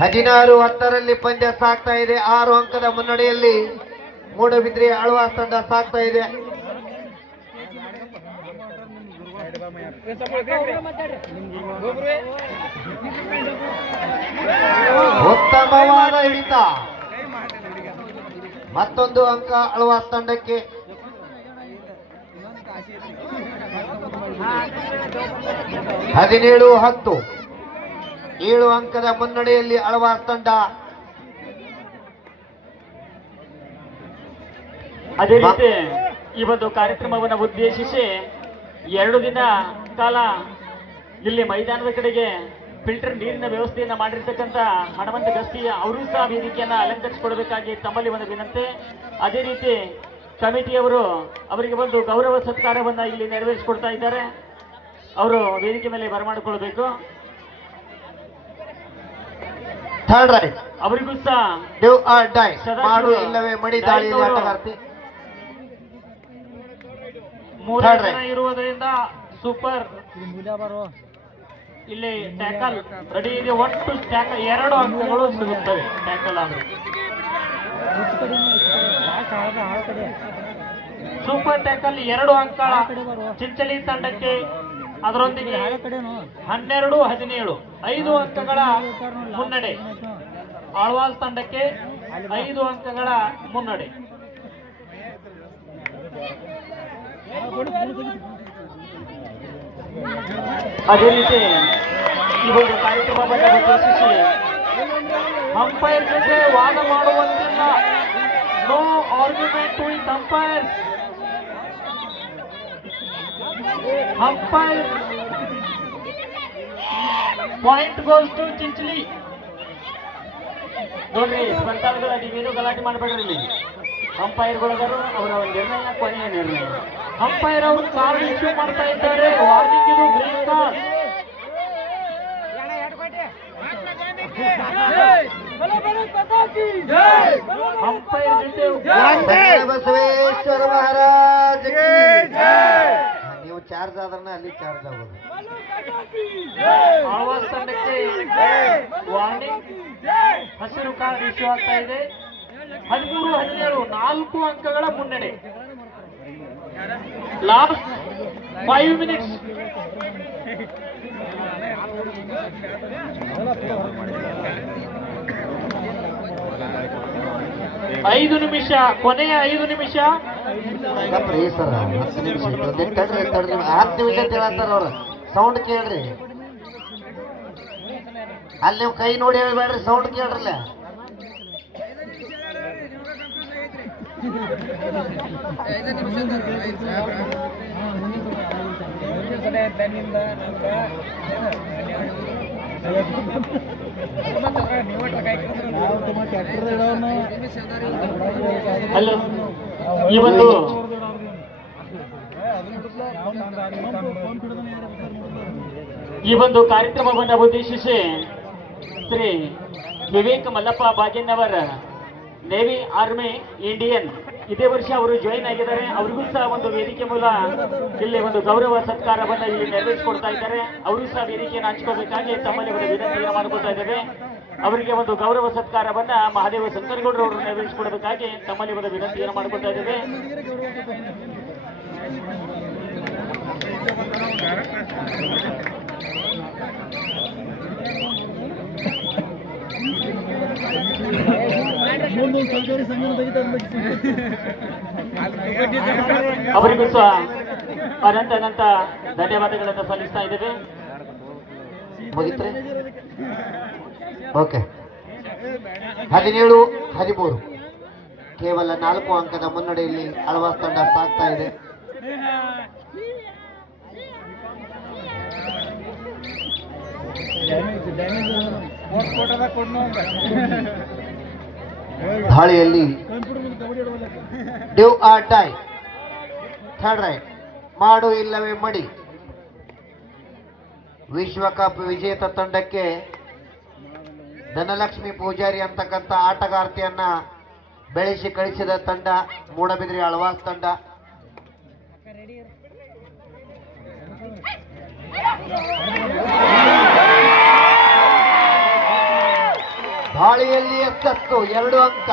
16-10 ಪಂದ್ಯ ಸಾಗ್ತಾ ಇದೆ. 6 ಅಂಕದ ಮುನ್ನಡೆಯಲ್ಲಿ ಮೂಡಬಿದ್ರಿ ಆಳ್ವಾಸ್ ತಂಡ ಸಾಗ್ತಾ ಇದೆ. ಉತ್ತಮವಾದ ಹಿಡಿತ. ಮತ್ತೊಂದು ಅಂಕ ಆಳ್ವಾಸ್ ತಂಡಕ್ಕೆ. 17-10 7 ಅಂಕದ ಮುನ್ನಡೆಯಲ್ಲಿ ಆಳ್ವಾಸ್ ತಂಡ. ಅದೇ ರೀತಿ ಈ ಒಂದು ಕಾರ್ಯಕ್ರಮವನ್ನು ಉದ್ದೇಶಿಸಿ 2 ದಿನ ಕಾಲ ಇಲ್ಲಿ ಮೈದಾನದ ಕಡೆಗೆ ಫಿಲ್ಟರ್ ನೀರಿನ ವ್ಯವಸ್ಥೆಯನ್ನ ಮಾಡಿರ್ತಕ್ಕಂಥ ಹಣವಂತ ಗಸ್ತಿ ಅವರು ಸಹ ವೇದಿಕೆಯನ್ನ ಅಲಂಕರಿಸಿಕೊಡಬೇಕಾಗಿ ತಮ್ಮಲ್ಲಿ ಒಂದು ವಿನಂತಿ. ಅದೇ ರೀತಿ ಕಮಿಟಿಯವರು ಅವರಿಗೆ ಒಂದು ಗೌರವ ಸತ್ಕಾರವನ್ನ ಇಲ್ಲಿ ನೆರವೇರಿಸಿಕೊಡ್ತಾ ಇದ್ದಾರೆ. ಅವರು ವೇದಿಕೆ ಮೇಲೆ ಬರಮಾಡಿಕೊಳ್ಬೇಕು. ಥರ್ಡ್ ರೈಟ್ ಅವರಿಗೂ ಸಹ ಡ್ಯೂ ಆರ್ ಡೈ ಮಾಡು ಇಲ್ಲವೇ ಮಡಿ ದಾಳಿಯಲ್ಲಿ ಆಟಗಾರ್ತಿ. 3 ಜನ ಇರುವುದರಿಂದ ಸೂಪರ್ ಇಲ್ಲಿ ಟ್ಯಾಕಲ್ ರೆಡಿ ಇದೆ. ಒಟ್ಟು ಟ್ಯಾಕಲ್ 2 ಅಂಕಗಳು ಸಿಗುತ್ತವೆ. ಟ್ಯಾಕಲ್ ಆದ್ರೆ ಸೂಪರ್ ಟ್ಯಾಕಲ್ 2 ಅಂಕ ಚಿಂಚಲಿ ತಂಡಕ್ಕೆ. ಅದರೊಂದಿಗೆ 12-17 5 ಅಂಕಗಳ ಮುನ್ನಡೆ. ಆಳ್ವಾಸ್ ತಂಡಕ್ಕೆ 5 ಅಂಕಗಳ ಮುನ್ನಡೆ. ಅದೇ ರೀತಿ ಈ ಒಂದು ಕಾರ್ಯಕ್ರಮವನ್ನು ಉದ್ದೇಶಿಸಿ ಅಂಪೈರ್ ಜೊತೆ ವಾದ ಮಾಡುವಂತಿಲ್ಲ. No argument with umpire. Umpire point goes to Chinchali. ನೋಡ್ರಿ ಸ್ಪರ್ಧಾಳುಗಳ ನೀವೇನು ಗಲಾಟೆ ಮಾಡಬೇಡ್ರಿ. ಇಲ್ಲಿ ಅಂಪೈರ್ಗಳವರು ಅವರ ನಿರ್ಣಯ ಕೊನೆಯ ನಿರ್ಣಯ. ಅಂಪೈರ್ ಅವರು ಕಾರ್ಡ್ ಇಶ್ಯೂ ಮಾಡ್ತಾ ಇದ್ದಾರೆ. ವಾರ್ನಿಂಗ್ ಇದು ಗ್ರೀನ್ ಕಾರ್ಡ್. ಅಂಪೈರ್ ಜೊತೆ ಬಸವೇಶ್ವರ ಮಹಾರಾಜ್. ನೀವು ಚಾರ್ಜ್ ಆದ್ರೆ ಅಲ್ಲಿ ಚಾರ್ಜ್ ಆಗೋದು. ಆಳ್ವಾಸ್ ತಂಡಕ್ಕೆ ವಾರ್ನಿಂಗ್ ಹಸಿರು ಕಾರ್ಡ್ ಇಶ್ಯೂ ಆಗ್ತಾ ಇದೆ. 13-17 4 ಅಂಕಗಳ ಮುನ್ನಡೆ. Last 5 minutes. 5 ನಿಮಿಷ, ಕೊನೆಯ 5 ನಿಮಿಷ. ಸರ್ 10 ನಿಮಿಷ ತಡ್ರಿ 10 ನಿಮಿಷ ಅಂತ ಹೇಳತ್ತಾರ ಅವ್ರ. ಸೌಂಡ್ ಕೇಳ್ರಿ. ಅಲ್ಲಿ ನೀವು ಕೈ ನೋಡಿ ಹೇಳ್ಬೇಡ್ರಿ, ಸೌಂಡ್ ಕೇಳ್ರಲ್ಲ. ಹಲೋ, ಈ ಒಂದು ಕಾರ್ಯಕ್ರಮವನ್ನು ಉದ್ದೇಶಿಸಿ Shri Vivek Mallappa Bagenavar navy army Indian ಇದೇ ವರ್ಷ ಅವರು ಜಾಯಿನ್ ಆಗಿದ್ದಾರೆ. ಅವರಿಗೂ ಸಹ ಒಂದು ವೇದಿಕೆ ಮೂಲ ಇಲ್ಲಿ ಒಂದು ಗೌರವ ಸತ್ಕಾರವನ್ನ ಇಲ್ಲಿ ನೆರವೇರಿಸಿಕೊಡ್ತಾ ಇದ್ದಾರೆ. ಅವರು ಸಹ ವೇದಿಕೆಯನ್ನು ಹಂಚ್ಕೋಬೇಕಾಗಿ ತಮ್ಮಲ್ಲಿ ಒಂದು ವಿನಂತಿಯನ್ನು ಮಾಡಿಕೊಳ್ತಾ ಇದ್ದೇವೆ. ಅವರಿಗೆ ಒಂದು ಗೌರವ ಸತ್ಕಾರವನ್ನ ಮಹಾದೇವ ಶಂಕರಗೌಡರು ಅವರು ನೆರವೇರಿಸಿಕೊಡಬೇಕಾಗಿ ತಮ್ಮಲ್ಲಿ ಒಂದು ವಿನಂತಿಯನ್ನು ಮಾಡಿಕೊಳ್ತಾ ಇದ್ದೇವೆ. ಅವರಿಗೂ ಸಹ ಅನಂತ ಅನಂತ ಧನ್ಯವಾದಗಳನ್ನು ಸಲ್ಲಿಸ್ತಾ ಇದ್ದೇವೆ. ಮುಗಿತ್ರಿ? ಓಕೆ. 17-13 ಕೇವಲ 4 ಅಂಕದ ಮುನ್ನಡೆಯಲ್ಲಿ ಆಳ್ವಾಸ್ ತಂಡ ಸಾಗ್ತಾ ಇದೆ. ದಾಳಿಯಲ್ಲಿ do or die, third raid, ಮಾಡು ಇಲ್ಲವೇ ಮಡಿ. ವಿಶ್ವಕಪ್ ವಿಜೇತ ತಂಡಕ್ಕೆ ಧನಲಕ್ಷ್ಮಿ ಪೂಜಾರಿ ಅಂತಕ್ಕಂಥ ಆಟಗಾರ್ತಿಯನ್ನ ಬೆಳೆಸಿ ಕಳಿಸಿದ ತಂಡ ಮೂಡಬಿದ್ರಿ ಆಳ್ವಾಸ್ ತಂಡ. ದಾಳಿಯಲ್ಲಿ ಎಷ್ಟತ್ತು 2 ಅಂಕ.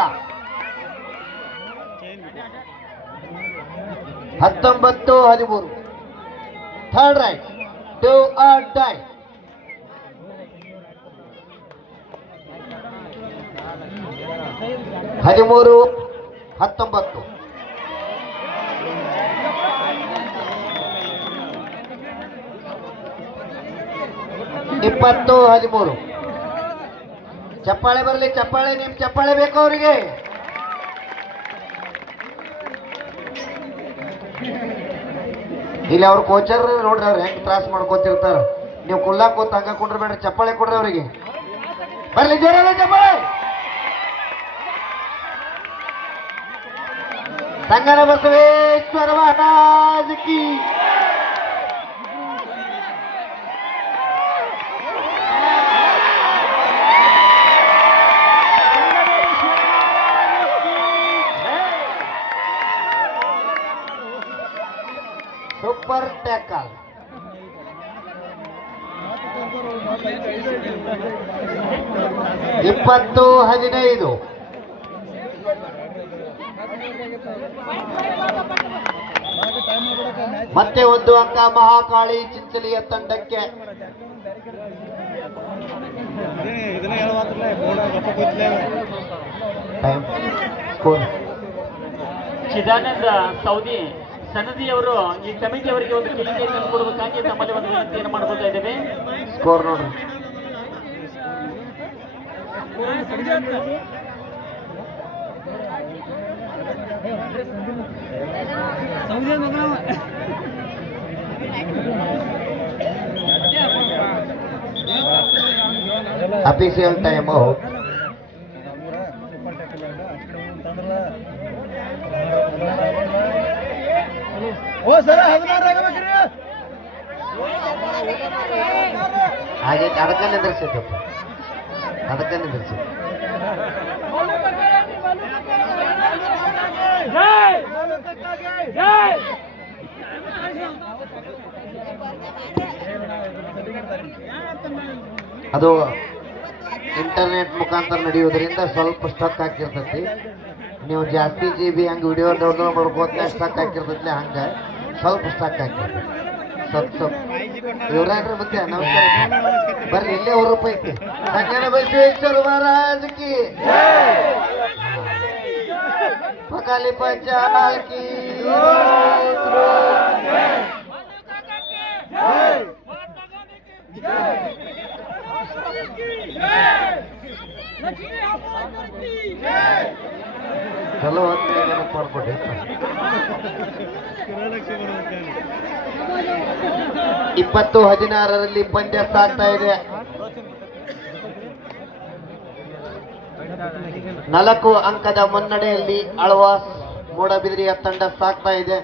19-13 third right, do or die. ಹದಿಮೂರು 19 20-13. ಚಪ್ಪಾಳೆ ಬರಲಿ, ಚಪ್ಪಾಳೆ, ನಿಮ್ ಚಪ್ಪಾಳೆ ಬೇಕು ಅವರಿಗೆ. ಇಲ್ಲಿ ಅವ್ರ ಕೋಚರ್ ನೋಡ್ರಿ, ಅವ್ರು ಹೆಂಗ್ ತ್ರಾಸ್ ಮಾಡ್ಕೋತಿರ್ತಾರ. ನೀವು ಕುಲ್ಲಾ ಕೂತ್ ಹಂಗ ಕುಂಡ್ರಬೇಡ್ರಿ, ಚಪ್ಪಾಳೆ ಕೊಡ್ರಿ ಅವರಿಗೆ. ಬರ್ಲಿ ಜೋರಾದ ಚಪ್ಪಾಳೆ. ಸಂಗನ ಬಸವೇಶ್ವರ ಮಹಾರಾಜ್ ಕಿ. Super tackle. ಇಪ್ಪತ್ತು 15. ಮತ್ತೆ 1 ಅಂಕ ಮಹಾಕಾಳಿ ಚಿಂಚಲಿಯ ತಂಡಕ್ಕೆ. ಚಿದಾನಂದ ಸೌದಿ ಸನದಿಯವರು ಈ ಕಮಿಟಿಯವರಿಗೆ ಒಂದು ಕಿಲಿಗೆ ತಂದುಕೊಡಬೇಕಾಗಿ ತಮ್ಮಲ್ಲಿ ಒಂದು ವಿನಂತಿಯನ್ನು ಮಾಡ್ಕೊಳ್ತಾ ಇದ್ದೇವೆ. ಸ್ಕೋರ್ ನೋಡ್ರಿ. Official time out. ಹಾಗೆ ಅದಕ್ಕೆ ನಿಂದಿರ್ಸಿದ್ದಪ್ಪ, ಅದಕ್ಕೆ ನಿಂದಿರ್ಸಿ. ಅದು ಇಂಟರ್ನೆಟ್ ಮುಖಾಂತರ ನಡೆಯುವುದರಿಂದ ಸ್ವಲ್ಪ ಸ್ಟಕ್ ಹಾಕಿರ್ತೈತಿ. ನೀವು ಜಾಸ್ತಿ GB ಹಂಗೆ ವಿಡಿಯೋ ಡೌನ್ಲೋಡ್ ಮಾಡ್ಕೋತ ಸ್ಟಕ್ ಹಾಕಿರ್ತೈತಿ, ಹಂಗೆ ಸ್ವಲ್ಪ ಸ್ಟಕ್ ಹಾಕಿರ್ತೈತಿ. ಸ್ವಲ್ಪ ಇವ್ರೇನ್ರಿ ಮತ್ತೆ ನಮಸ್ಕಾರ. ಬರ್ರಿ, ಇಲ್ಲೇ ₹1 ಐತಿ. ಸಂಗನ ಬಸವೇಶ್ವರ ಮಹಾರಾಜ್ ಕಿ, ಪಕಾಲಿ ಪಂಚಾಲ್ ಕಿ. ಚಲೋ ಹೊತ್ತು ಮಾಡ್ಕೊಡಿ. 20-16 ಪಂದ್ಯ ಸಾಗ್ತಾ ಇದೆ. 4 ಅಂಕದ ಮುನ್ನಡೆಯಲ್ಲಿ ಆಳ್ವಾಸ್ ಮೂಡಬಿದ್ರಿಯ ತಂಡ ಸಾಗ್ತಾ ಇದೆ.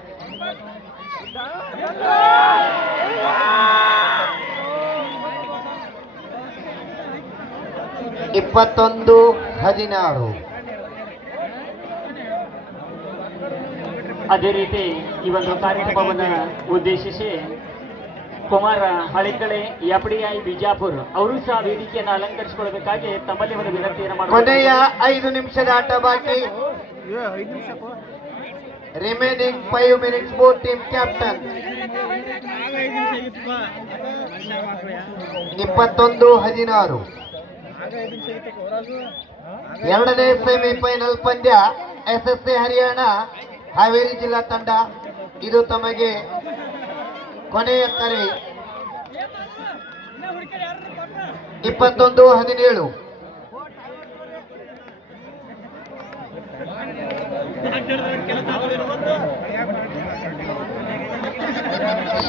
21-16. ಅದೇ ರೀತಿ ಈ ಒಂದು ಕಾರ್ಯಕ್ರಮವನ್ನು ಉದ್ದೇಶಿಸಿ ಕುಮಾರ ಹಳಿಕಳೆ FDI ಬಿಜಾಪುರ್ ಅವರು ಸಹ ವೇದಿಕೆಯನ್ನು ಅಲಂಕರಿಸಿಕೊಳ್ಳಬೇಕಾಗಿ ತಮ್ಮಲ್ಲಿ ಒಂದು ವಿನಂತಿಯನ್ನು ಕೊನೆಯ 5 ನಿಮಿಷದ ಆಟ ಬಾಕಿ. Remaining 5 minutes both team captain 21-16. ಎರಡನೇ ಸೆಮಿಫೈನಲ್ ಪಂದ್ಯ ಎಸ್ಎಸ್ಸಿ ಹರಿಯಾಣ ಹಾವೇರಿ ಜಿಲ್ಲಾ ತಂಡ. ಇದು ತಮಗೆ ಕೊನೆಯ ಕರೆ. 21-17.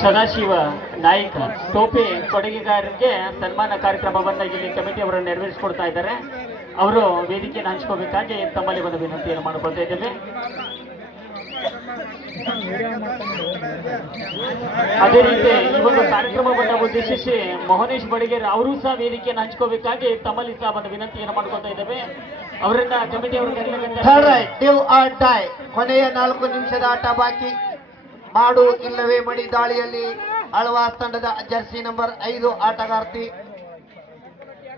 ಸದಾಶಿವ ನಾಯ್ಕ ಟೋಪಿ ಕೊಡುಗೆಗಾರರಿಗೆ ಸನ್ಮಾನ ಕಾರ್ಯಕ್ರಮವನ್ನು ಇಲ್ಲಿ ಕಮಿಟಿಯವರು ನೆರವೇರಿಸಿಕೊಡ್ತಾ ಇದ್ದಾರೆ. ಅವರು ವೇದಿಕೆಯನ್ನು ಹಂಚ್ಕೋಬೇಕಾಗಿ ತಮ್ಮಲ್ಲಿ ಒಂದು ವಿನಂತಿಯನ್ನು ಮಾಡಿಕೊಳ್ತಾ ಇದ್ದೇವೆ. ಅದೇ ರೀತಿ ಈ ಒಂದು ಕಾರ್ಯಕ್ರಮವನ್ನು ಉದ್ದೇಶಿಸಿ ಮೋಹನೇಶ್ ಬಡಿಗೇರ್ ಅವರು ಸಹ ವೇದಿಕೆಯನ್ನು ಹಂಚ್ಕೋಬೇಕಾಗಿ ತಮ್ಮಲ್ಲಿ ಸಹ ಒಂದು ವಿನಂತಿಯನ್ನು ಮಾಡ್ಕೊಳ್ತಾ ಇದ್ದೇವೆ. ಅವರನ್ನ ಕಮಿಟಿಯವರು ಡಿವ್ ಆರ್ ಡೈ. ಕೊನೆಯ 4 ನಿಮಿಷದ ಆಟ ಬಾಕಿ. ಮಾಡು ಇಲ್ಲವೇ ಮಡಿ ದಾಳಿಯಲ್ಲಿ ಆಳ್ವಾಸ್ ತಂಡದ ಜರ್ಸಿ ನಂಬರ್ 5 ಆಟಗಾರ್ತಿ.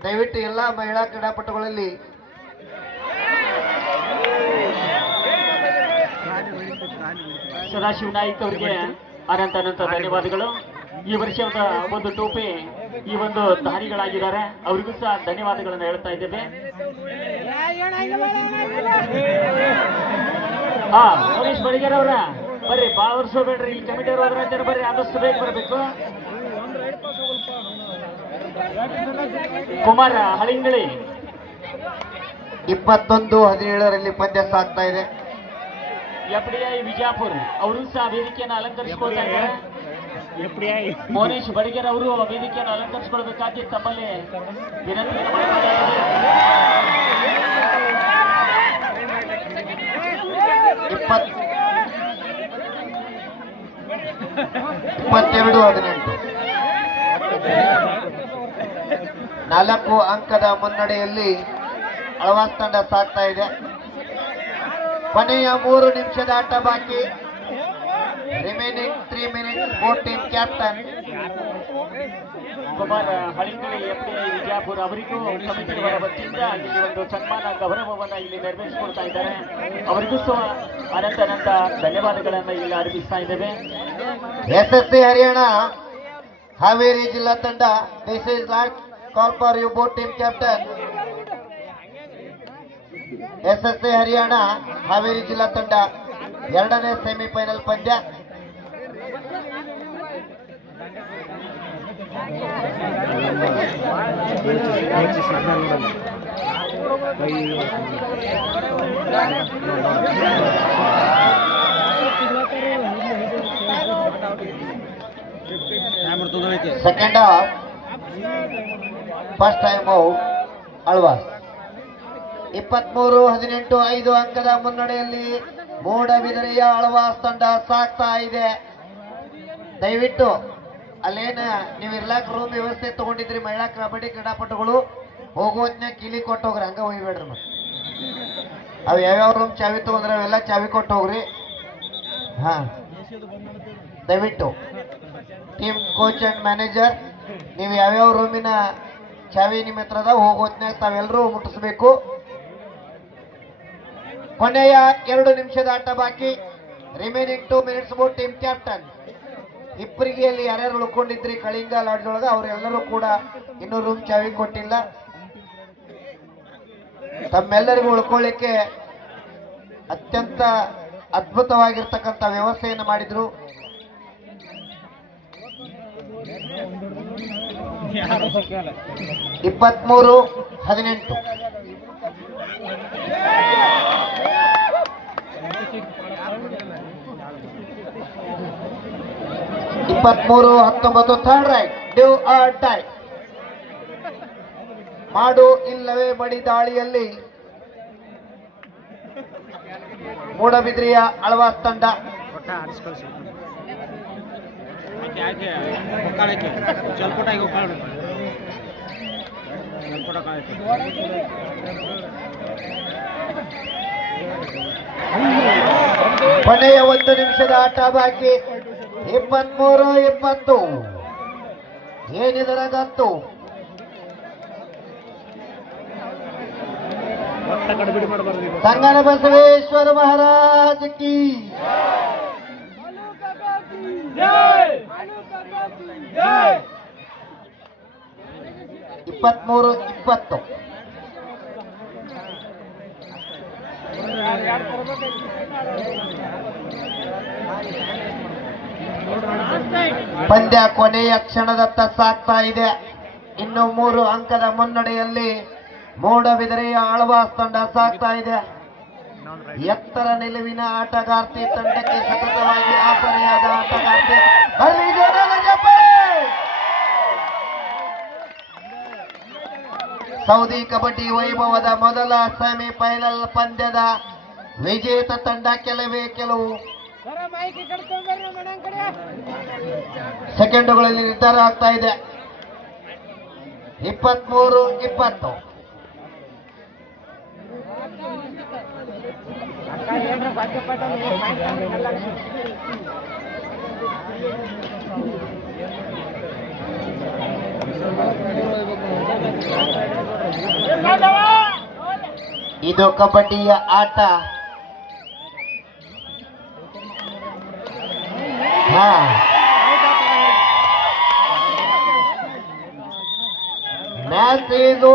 ದಯವಿಟ್ಟು ಎಲ್ಲ ಮಹಿಳಾ ಕ್ರೀಡಾಪಟುಗಳಲ್ಲಿ ಸದಾಶಿವ ನಾಯ್ಕ ಅವರಿಗೆ ಅನಂತ ಧನ್ಯವಾದಗಳು. ಈ ವರ್ಷದ ಒಂದು ಟೋಪಿ ಈ ಒಂದು ದಾನಿಗಳಾಗಿದ್ದಾರೆ, ಅವರಿಗೂ ಸಹ ಧನ್ಯವಾದಗಳನ್ನು ಹೇಳ್ತಾ ಇದ್ದೇವೆ. ಮಹೇಶ್ ಬಡಿಗೇರ್ ಅವರ ಬರ್ರಿ, ಭಾಳ ವರ್ಷ ಬೇಡ್ರಿ, ಇಲ್ಲಿ ಕಮಿಟಿಯವರು ಹೋದ್ರ ಅಂತಾರೆ, ಬರ್ರಿ ಆದಷ್ಟು ಬೇಗ ಬರಬೇಕು. ಕುಮಾರ ಹಳಿಂಗಳಿ 21-17 ಪಂದ್ಯ ಸಾಗ್ತಾ ಇದೆ. FDI ವಿಜಾಪುರ್ ಅವರು ಸಹ ವೇದಿಕೆಯನ್ನು ಅಲಂಕರಿಸಿಕೊಳ್ತಾ ಇದ್ದಾರೆ. ಮೋಹನೇಶ್ ಬಡಿಗೇರ್ ಅವರು ವೇದಿಕೆಯನ್ನು ಅಲಂಕರಿಸಿಕೊಳ್ಬೇಕಾಗಿ ತಮ್ಮಲ್ಲಿ ವಿನಂತಿಯನ್ನು ಮಾಡ್ತಾ ಇದ್ದಾರೆ. 22-18. 4 ಅಂಕದ ಮುನ್ನಡೆಯಲ್ಲಿ ಆಳ್ವಾಸ್ ತಂಡ ಸಾಗ್ತಾ ಇದೆ. ಕೊನೆಯ 3 ನಿಮಿಷದ ಆಟ ಬಾಕಿ. Remaining 3 minutes both team captain. Kumar Halingali FDI Vijayapura ಅವರಿಗೂ ಕಮಿಟಿಯವರ ವತಿಯಿಂದ ಇಲ್ಲಿ ಒಂದು ಸನ್ಮಾನ ಗೌರವವನ್ನು ಇಲ್ಲಿ ನೆರವೇರಿಸಿಕೊಡ್ತಾ ಇದ್ದಾರೆ. ಅವರಿಗೂ ಸಹ ಅನಂತ ಧನ್ಯವಾದಗಳನ್ನು ಇಲ್ಲಿ ಅರ್ಪಿಸ್ತಾ ಇದ್ದೇವೆ. ಎಸ್ಎಸ್ಸಿ ಹರಿಯಾಣ ಹಾವೇರಿ ಜಿಲ್ಲಾ ತಂಡ. This is last call for you both team captain. SSC Haryana Haveri ಜಿಲ್ಲಾ ತಂಡ ಎರಡನೇ ಸೆಮಿಫೈನಲ್ ಪಂದ್ಯ. Second half first time out Alvas. 23-18 5 ಅಂಕದ ಮುನ್ನಡೆಯಲ್ಲಿ ಮೂಡಬಿದರೆಯ ಆಳ್ವಾಸ್ ತಂಡ ಸಾಗ್ತಾ ಇದೆ. ದಯವಿಟ್ಟು ಅಲ್ಲೇನ ನೀವು ಇರ್ಲಾಕ ರೂಮ್ ವ್ಯವಸ್ಥೆ ತಗೊಂಡಿದ್ರಿ ಮಹಿಳಾ ಕಬಡ್ಡಿ ಕ್ರೀಡಾಪಟುಗಳು, ಹೋಗೋತ್ನ ಕಿಲಿ ಕೊಟ್ಟು ಹೋಗ್ರಿ, ಹಂಗ ಹೋಗ್ಬೇಡ್ರಿ. ಮತ್ತೆ ಅವು ಯಾವ್ಯಾವ ರೂಮ್ ಚಾವಿ ತಗೊಂಡ್ರೆ ಅವೆಲ್ಲ ಚಾವಿ ಕೊಟ್ಟು ಹೋಗ್ರಿ. ಹಾ, ದಯವಿಟ್ಟು ಟೀಮ್ ಕೋಚ್ ಅಂಡ್ ಮ್ಯಾನೇಜರ್, ನೀವು ಯಾವ್ಯಾವ ರೂಮಿನ ಚಾವಿ ನಿಮ್ಮ ಹತ್ರ ಅದ, ಹೋಗೋತ್ನಾಗ ತಾವೆಲ್ಲರೂ ಮುಟ್ಟಿಸ್ಬೇಕು. ಕೊನೆಯ 2 ನಿಮಿಷದ ಆಟ ಬಾಕಿ. Remaining 2 minutes both team captain. ಇಬ್ಬರಿಗೆಯಲ್ಲಿ ಯಾರ್ಯಾರು ಉಳ್ಕೊಂಡಿದ್ರಿ ಕಳಿಂಗ ಲಾಡ್ಜ್ ಒಳಗ, ಅವರೆಲ್ಲರೂ ಕೂಡ ಇನ್ನೂ ರೂಮ್ ಚಾವಿ ಕೊಟ್ಟಿಲ್ಲ. ತಮ್ಮೆಲ್ಲರಿಗೂ ಉಳ್ಕೊಳ್ಳಿಕ್ಕೆ ಅತ್ಯಂತ ಅದ್ಭುತವಾಗಿರ್ತಕ್ಕಂಥ ವ್ಯವಸ್ಥೆಯನ್ನು ಮಾಡಿದ್ರು. ಇಪ್ಪತ್ಮೂರು 18. ಇಪ್ಪತ್ಮೂರು 19 third right. Dew R die. ಮಾಡು ಇಲ್ಲವೇ ಮಡಿ ದಾಳಿಯಲ್ಲಿ ಮೂಡಬಿದ್ರಿಯ ಆಳ್ವಾಸ್ ತಂಡ. ಕೊನೆಯ 1 ನಿಮಿಷದ ಆಟ ಬಾಕಿ. 23-20. ಏನಿದರ ಗತ್ತು. ಸಂಗನ ಬಸವೇಶ್ವರ ಮಹಾರಾಜ महाराज की 23-20 ಪಂದ್ಯ ಕೊನೆಯ ಕ್ಷಣದತ್ತ ಸಾಗ್ತಾ ಇದೆ. ಇನ್ನು 3 ಅಂಕದ ಮುನ್ನಡೆಯಲ್ಲಿ ಮೂಡಬಿದರೆಯ ಆಳ್ವಾಸ್ ತಂಡ ಸಾಗ್ತಾ ಇದೆ. ಎತ್ತರ ನಿಲುವಿನ ಆಟಗಾರ್ತಿ ತಂಡಕ್ಕೆ ಸತತವಾಗಿ ಆಸರೆಯಾದ ಆಟಗಾರ್ತಿ ಬರ್ಲಿ ಜೋರಾದ ಚಪ್ಪಾಳೆ. ಸೌದಿ ಕಬಡ್ಡಿ ವೈಭವದ ಮೊದಲ ಸೆಮಿಫೈನಲ್ ಪಂದ್ಯದ ವಿಜೇತ ತಂಡ ಕೆಲವು ಸೆಕೆಂಡುಗಳಲ್ಲಿ ನಿರ್ಧಾರ ಆಗ್ತಾ ಇದೆ. 23-20 ಇದು ಕಬಡ್ಡಿಯ ಆಟ. ಮ್ಯಾಚ್ ಇದು